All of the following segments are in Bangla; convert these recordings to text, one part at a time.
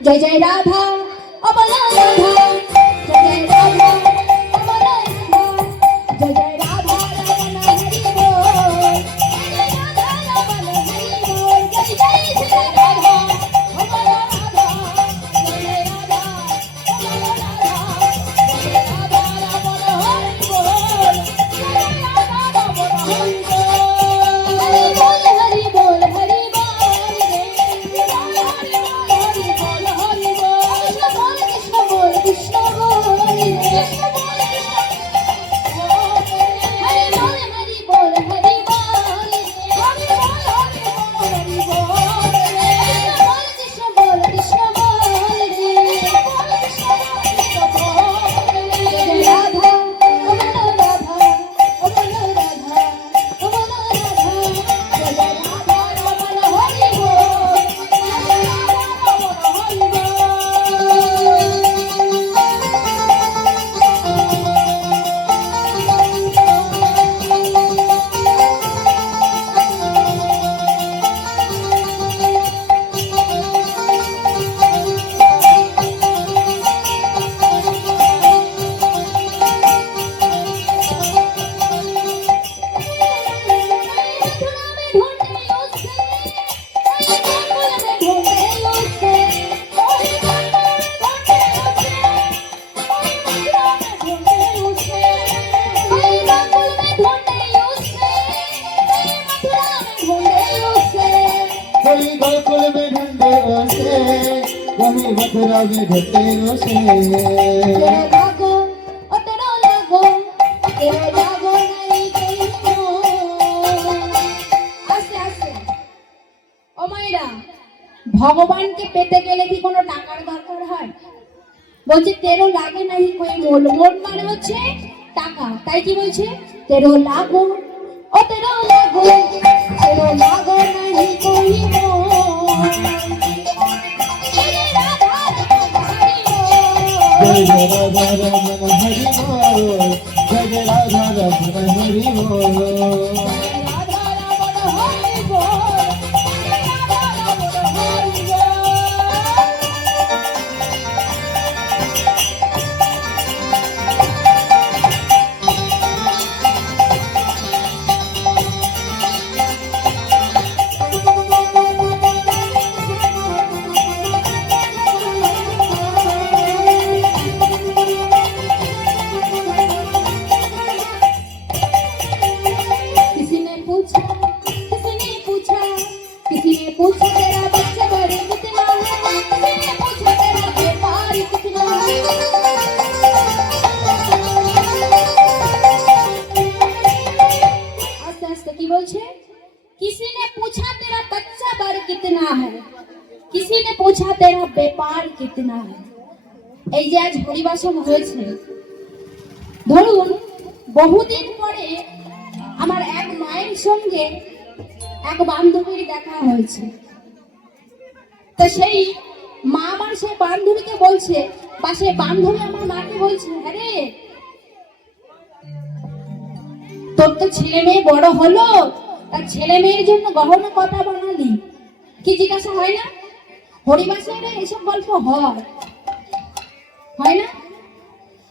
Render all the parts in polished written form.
जय जय राधा अबला राधा जय जय राधा अबला राधा जय जय राधा रमण हरि बोल जय जय राधा रमण हरि बोल जय जय श्री राधा अबला राधा जय जय राधा अबला राधा जय जय राधा रमण हरि बोल जय जय राधा रमण हरि बोल हरि बोल हरि बोल हरि बोल हरि बोल हरि बोल कृष्ण बोल कृष्ण बोल हरि कृष्ण बोल हरि बोल हरि बोल हरि बोल हरि बोल हरि बोल कृष्ण बोल कृष्ण बोल हरि बोल कृष्ण बोल जय राधा अमला राधा अमला राधा अमला राधा जय जय राधा रमण हरि बोल जय जय राधा रमण हरि कोई गोकुल में ढूंढे उसे वही मथुरा में ढूंढे उसे तेरे लागो ओ तेरा लागो तेरे लागो नहीं कहीं को আস্তে আস্তে ও মাইরা ভগবানকে পেতে গেলে কি কোনো টাকার দরকার হয় বলছে তেরো লাগে নাই কই মোল মোল মানে হচ্ছে টাকা তাই কি বলছে তেরো লাগো ও তেরো লাগো নাই কই মোল জয় জয় রাধা রমণ হরি जय बोल जय राधा रमण हरि बोल जय जय राधा रमण हरि बोल राधा रमण हरि बोल राधा रमण हरि बोल किसी ने पूछा तेरा बच्चा बड़े कितना है किसी ने पूछा तेरा व्यापार कितना है आस्ते आस्ते की बोलছে किसी ने पूछा तेरा बच्चा बड़ कितना है किसी ने पूछा तेरा व्यापार कितना है এই যে আজ হরিবাসন হয়েছে ধরুন বহুদিন পরে আমার এক মায়ের সঙ্গে এক বান্ধবীর দেখা হয়েছে তো সেই মা আমার সেই বান্ধবীকে বলছে বা সেই বান্ধবী আমার মাকে বলছে আরে তোর তো ছেলে মেয়ে বড় হলো তার ছেলে মেয়ের জন্য গহনা কথা বানালি কি জিজ্ঞাসা হয় না হরিবাসের এসব গল্প হয় না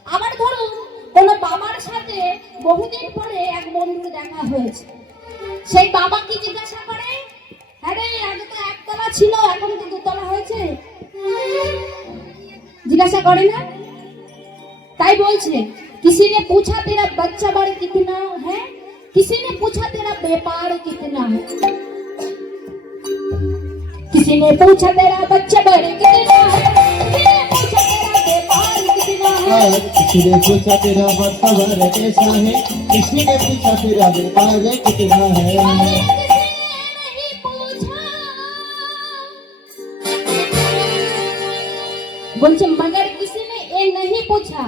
আবার ধরুন কোন বাবার সাথে বহুদিন পরে এক বন্ধুর দেখা হয়েছে সেই বাবা কি জিজ্ঞাসা করে আরে আগে তো একতলা ছিল এখন তো দুতলা হয়েছে জিজ্ঞাসা করে না তাই বলছে किसी ने पूछा तेरा बच्चा बड़ कितना है किसी ने पूछा तेरा व्यापार कितना है किसी ने पूछा तेरा बच्चा बड़ कितना है किसी ने पूछा तेरा व्यापार कितना है किसी ने पूछा तेरा व्यापार कितना है बोलছে मगर किसी ने ये नहीं पूछा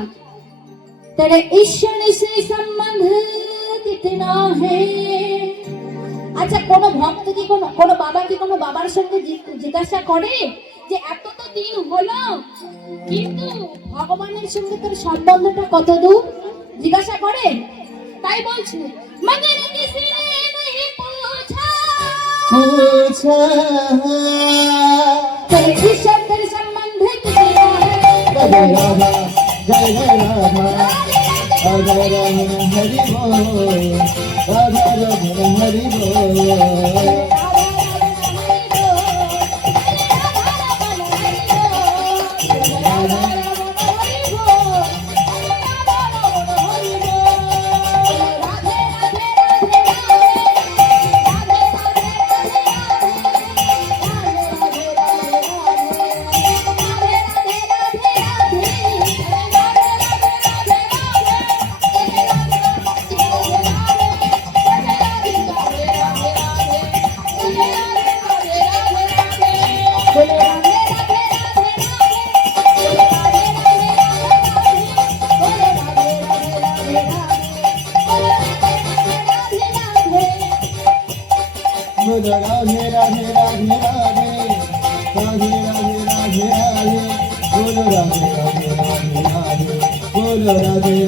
तेरे ईश्वर से संबंध कितना है আচ্ছা কোন ভক্ত কি কোন বাবা কি কোন বাবার সঙ্গে জিজ্ঞাসা করে যে এত তো দিন হলো কিন্তু ভগবানের সঙ্গে তোর সম্বন্ধটা কত দূর জিজ্ঞাসা করে তাই বলছে मगर किसी ने नहीं पूछा पूछा तेरे ईश्वर तेरे संबंध राधा जय जय राधा राधा रमन हरि बोल राधा रमन हरि बोल बोलो राधे राधे राधे राधे राधे राधे राधे राधे बोलो राधे राधे राधे राधे बोलो राधे